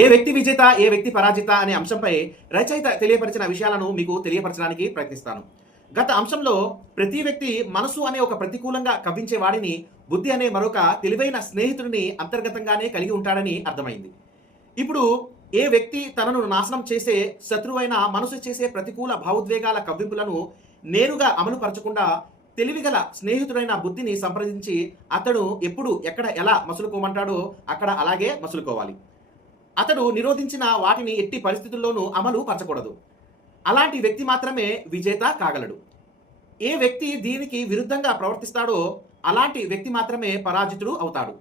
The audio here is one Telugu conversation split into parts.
ఏ వ్యక్తి విజేత, ఏ వ్యక్తి పరాజిత అనే అంశంపై రచయిత తెలియపరిచిన విషయాలను మీకు తెలియపరచడానికి ప్రయత్నిస్తాను. గత అంశంలో ప్రతి వ్యక్తి మనసు అనే ఒక ప్రతికూలంగా కవ్వించే వాడిని, బుద్ధి అనే మరొక తెలివైన స్నేహితుడిని అంతర్గతంగానే కలిగి ఉంటాడని అర్థమైంది. ఇప్పుడు ఏ వ్యక్తి తనను నాశనం చేసే శత్రువైన మనసు చేసే ప్రతికూల భావోద్వేగాల కవ్వింపులను నేరుగా అమలు పరచకుండా తెలివిగల స్నేహితుడైన బుద్ధిని సంప్రదించి అతడు ఎప్పుడు ఎక్కడ ఎలా మసులుకోమంటాడో అక్కడ అలాగే మసులుకోవాలి. అతడు నిరోధించిన వాటిని ఎట్టి పరిస్థితుల్లోనూ అమలు పరచకూడదు. అలాంటి వ్యక్తి మాత్రమే విజేత కాగలడు. ఏ వ్యక్తి దీనికి విరుద్ధంగా ప్రవర్తిస్తాడో అలాంటి వ్యక్తి మాత్రమే పరాజితుడు అవుతాడు.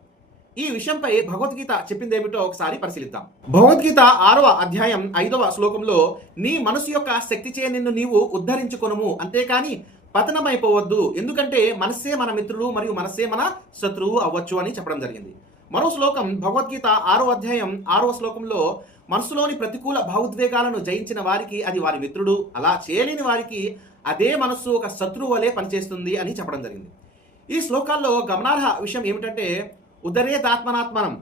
ఈ విషయంపై భగవద్గీత చెప్పిందేమిటో ఒకసారి పరిశీలిద్దాం. భగవద్గీత 6వ అధ్యాయం 5వ శ్లోకంలో నీ మనసు యొక్క శక్తిచే నిన్ను నీవు ఉద్ధరించుకొనుము, అంతేకాని పతనమైపోవద్దు, ఎందుకంటే మనస్సే మన మిత్రుడు మరియు మనస్సే మన శత్రువు అవ్వచ్చు అని చెప్పడం జరిగింది. మరో శ్లోకం భగవద్గీత 6వ అధ్యాయం 6వ శ్లోకంలో మనసులోని ప్రతికూల భావోద్వేగాలను జయించిన వారికి అది వారి మిత్రుడు, అలా చేయలేని వారికి అదే మనస్సు ఒక శత్రువు వలె పనిచేస్తుంది అని చెప్పడం జరిగింది. ఈ శ్లోకాల్లో గమనార్హ విషయం ఏమిటంటే ఉద్ధరేదాత్మనాత్మనం,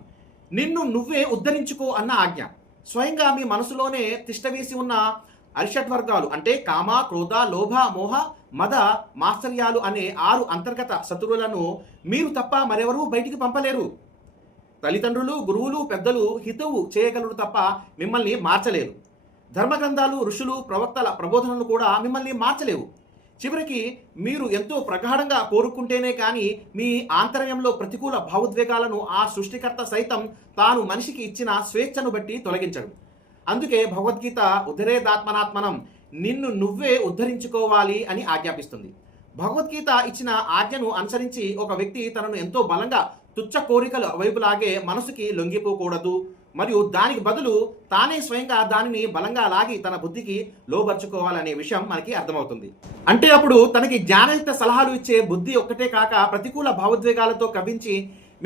నిన్ను నువ్వే ఉద్ధరించుకో అన్న ఆజ్ఞ. స్వయంగా మీ మనసులోనే తిష్టవేసి ఉన్న అరిషడ్వర్గాలు అంటే కామ, క్రోధ, లోభ, మోహ, మద, మాత్సర్యాలు అనే 6 అంతర్గత శత్రువులను మీరు తప్ప మరెవరూ బయటికి పంపలేరు. తల్లిదండ్రులు, గురువులు, పెద్దలు హితవు చేయగలరు తప్ప మిమ్మల్ని మార్చలేరు. ధర్మగ్రంథాలు, ఋషులు, ప్రవక్తల ప్రబోధనలు కూడా మిమ్మల్ని మార్చలేవు. చివరికి మీరు ఎంతో ప్రగాఢంగా కోరుకుంటేనే కానీ మీ ఆంతర్యంలో ప్రతికూల భావోద్వేగాలను ఆ సృష్టికర్త సైతం తాను మనిషికి ఇచ్చిన స్వేచ్ఛను బట్టి తొలగించడు. అందుకే భగవద్గీత ఉద్ధరేదాత్మనాత్మనం, నిన్ను నువ్వే ఉద్ధరించుకోవాలి అని ఆజ్ఞాపిస్తుంది. భగవద్గీత ఇచ్చిన ఆజ్ఞను అనుసరించి ఒక వ్యక్తి తనను ఎంతో బలంగా తుచ్చ కోరికల వైపులాగే మనసుకి లొంగిపోకూడదు, మరియు దానికి బదులు తానే స్వయంగా దానిని బలంగా లాగి తన బుద్ధికి లోబర్చుకోవాలనే విషయం మనకి అర్థమవుతుంది. అంటే అప్పుడు తనకి జ్ఞానయుక్త సలహాలు ఇచ్చే బుద్ధి ఒక్కటే కాక ప్రతికూల భావోద్వేగాలతో కవ్వించి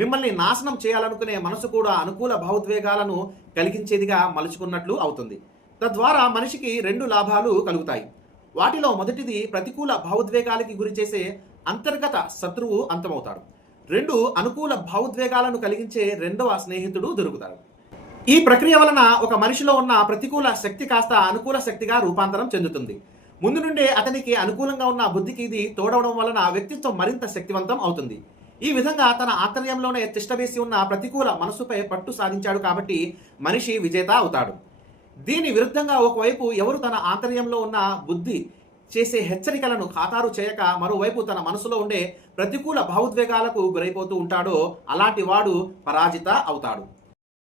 మిమ్మల్ని నాశనం చేయాలనుకునే మనసు కూడా అనుకూల భావోద్వేగాలను కలిగించేదిగా మలుచుకున్నట్లు అవుతుంది. తద్వారా మనిషికి 2 లాభాలు కలుగుతాయి. వాటిలో మొదటిది ప్రతికూల భావోద్వేగాలకి గురి చేసే అంతర్గత శత్రువు అంతమవుతాడు. 2 అనుకూల భావోద్వేగాలను కలిగించే 2వ స్నేహితుడు దొరుకుతాడు. ఈ ప్రక్రియ వలన ఒక మనిషిలో ఉన్న ప్రతికూల శక్తి కాస్త అనుకూల శక్తిగా రూపాంతరం చెందుతుంది. ముందు నుండే అతనికి అనుకూలంగా ఉన్న బుద్ధికి ఇది తోడవడం వలన వ్యక్తిత్వం మరింత శక్తివంతం అవుతుంది. ఈ విధంగా తన ఆంతర్యంలోనే తిష్టవేసి ఉన్న ప్రతికూల మనసుపై పట్టు సాధించాడు కాబట్టి మనిషి విజేత అవుతాడు. దీని విరుద్ధంగా ఒకవైపు ఎవరు తన ఆంతర్యంలో ఉన్న బుద్ధి చేసే హెచ్చరికలను ఖాతారు చేయక మరోవైపు తన మనసులో ఉండే ప్రతికూల భావోద్వేగాలకు గురైపోతూ ఉంటాడో అలాంటి వాడు పరాజిత అవుతాడు.